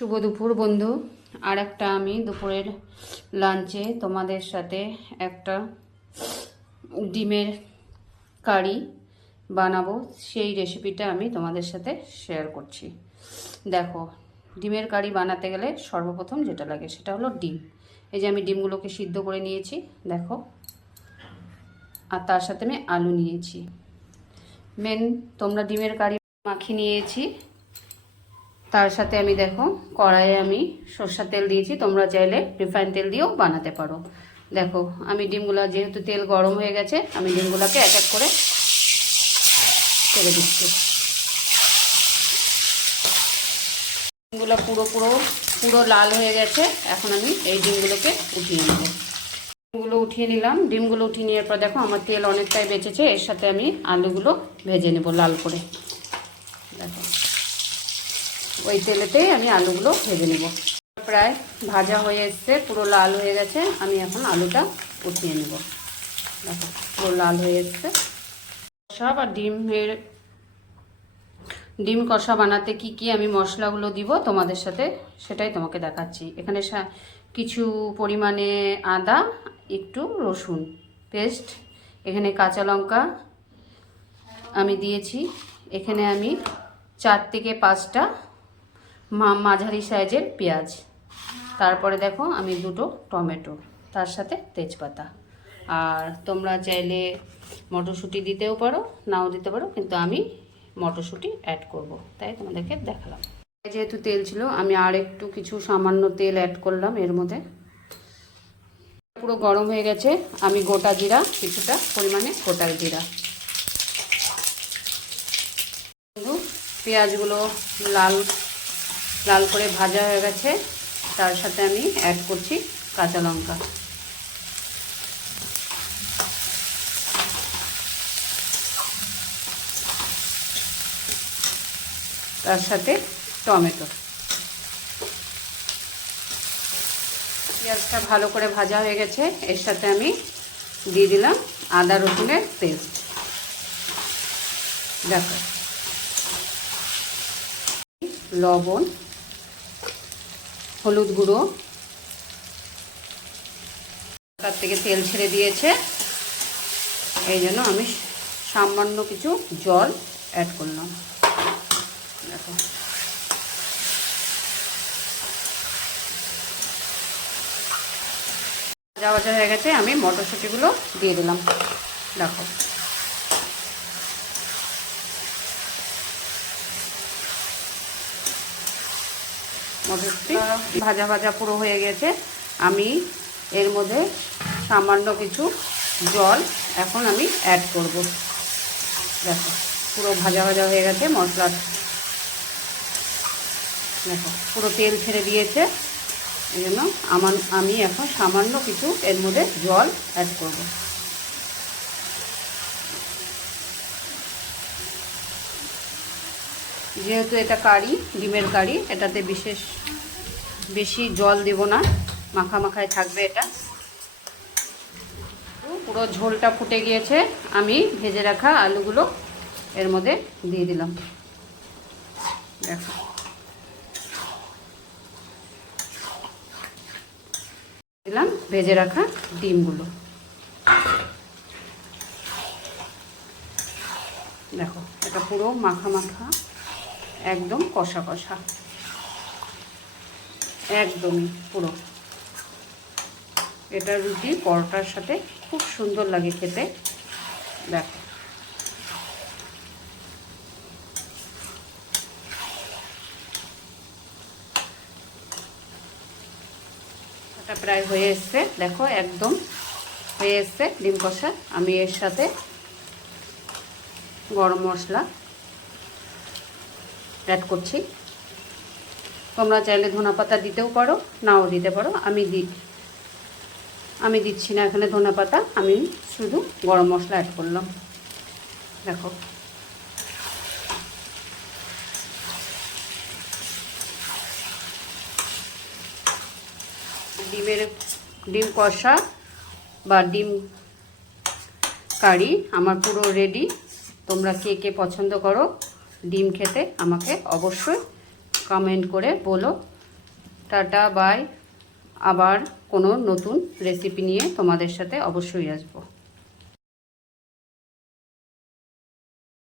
শুভ দুপুর বন্ধু। আর একটা আমি দুপুরের লাঞ্চে তোমাদের সাথে একটা ডিমের কারি বানাবো, সেই রেসিপিটা আমি তোমাদের সাথে শেয়ার করছি। দেখো, ডিমের কারি বানাতে গেলে সর্বপ্রথম যেটা লাগে সেটা হলো ডিম। এই যে আমি ডিমগুলোকে সিদ্ধ করে নিয়েছি, দেখো। আর তার সাথে আমি আলু নিয়েছি। তোমরা ডিমের কারি মাখিয়ে নিয়েছি। তার সাথে আমি দেখো কড়াইয়ে আমি সরষের তেল দিয়েছি, তোমরা চাইলে রিফাইন তেল দিয়েও বানাতে পারো। দেখো আমি ডিমগুলো, যেহেতু তেল গরম হয়ে গেছে, আমি ডিমগুলোকে এক এক করে ছেড়ে দিচ্ছি। ডিমগুলো পুরো লাল হয়ে গেছে। এখন আমি এই ডিমগুলোকে উঠিয়ে নেব। ডিমগুলো উঠিয়ে নিলাম। ডিমগুলো উঠিয়ে নেওয়ার পর দেখো আমার তেল অনেকটাই বেঁচেছে। এর সাথে আমি আলুগুলো ভেজে নেব লাল করে। দেখো ওই তেলেতেই আমি আলুগুলো ভেজে নেব। প্রায় ভাজা হয়ে এসছে, পুরো লাল হয়ে গেছে। আমি এখন আলুটা উঠিয়ে নেব। দেখো পুরো লাল হয়ে এসছে। কষা বা ডিম কষা বানাতে কি আমি মশলাগুলো দিব তোমাদের সাথে সেটাই তোমাকে দেখাচ্ছি। এখানে কিছু পরিমাণে আদা, একটু রসুন পেস্ট, এখানে কাঁচা লঙ্কা আমি দিয়েছি। এখানে আমি 4 থেকে 5টা মাঝারি সাইজের পেঁয়াজ, তারপরে দেখো আমি 2টো টমেটো, তার সাথে তেজপাতা। আর তোমরা চাইলে মটরশুঁটি দিতেও পারো, নাও দিতে পারো, কিন্তু আমি মটরশুঁটি অ্যাড করব, তাই তোমাদেরকে দেখালাম। যেহেতু তেল ছিল, আমি আর একটু কিছু সামান্য তেল অ্যাড করলাম এর মধ্যে। পুরো গরম হয়ে গেছে। আমি গোটা জিরা, কিছুটা পরিমাণে গোটা জিরা, পেঁয়াজগুলো লাল লাল করে ভাজা হয়ে গেছে। তার সাথে আমি অ্যাড করছি কাঁচা লঙ্কা, তার সাথে টমেটো। পেঁয়াজটা ভালো করে ভাজা হয়ে গেছে। এর সাথে আমি দিয়ে দিলাম আদা রসুনের পেস্ট। দেখো লবণ, হলুদ গুঁড়ো, তার থেকে তেল ছেড়ে দিয়েছে, এই জন্য আমি সামান্য কিছু জল অ্যাড করলাম। দেখো ভাজা হয়ে গেছে। আমি মটরশুঁটিগুলো দিয়ে দিলাম। দেখো মটরশুঁটি ভাজা পুরো হয়ে গেছে। আমি এর মধ্যে সামান্য কিছু জল এখন আমি অ্যাড করব। দেখো পুরো ভাজা হয়ে গেছে মশলা। দেখো পুরো তেল ছেড়ে দিয়েছে, এই জন্য আমি এখন সামান্য কিছু এর মধ্যে জল অ্যাড করব। যেহেতু এটা কারি, ডিমের কারি, এটাতে বেশি জল দেব না, মাখায় থাকবে এটা। পুরো ঝোলটা ফুটে গিয়েছে। আমি ভেজে রাখা আলুগুলো এর মধ্যে দিয়ে দিলাম। দেখো দিলাম ভেজে রাখা ডিমগুলো। দেখো এটা পুরো মাখা, একদম কষা, একদমই পুরো। এটা রুটি পরোটার সাথে খুব সুন্দর লাগে খেতে। দেখো এটা প্রায় হয়ে এসছে। দেখো একদম হয়ে এসছে ডিম কষা। আমি এর সাথে গরম মশলা অ্যাড করছি। তোমরা চাইলে ধনেপাতা দিতেও পারো, নাও দিতে পারো। আমি দিচ্ছি না এখানে ধনেপাতা, আমি শুধু গরম মশলা অ্যাড করলাম। দেখো ডিম কষা বা ডিম কারি আমার পুরো রেডি। তোমরা কে পছন্দ করো ডিম খেতে আমাকে অবশ্যই কমেন্ট করে বলো। Tata bye. আবার কোনো নতুন রেসিপি নিয়ে তোমাদের সাথে অবশ্যই আসবো।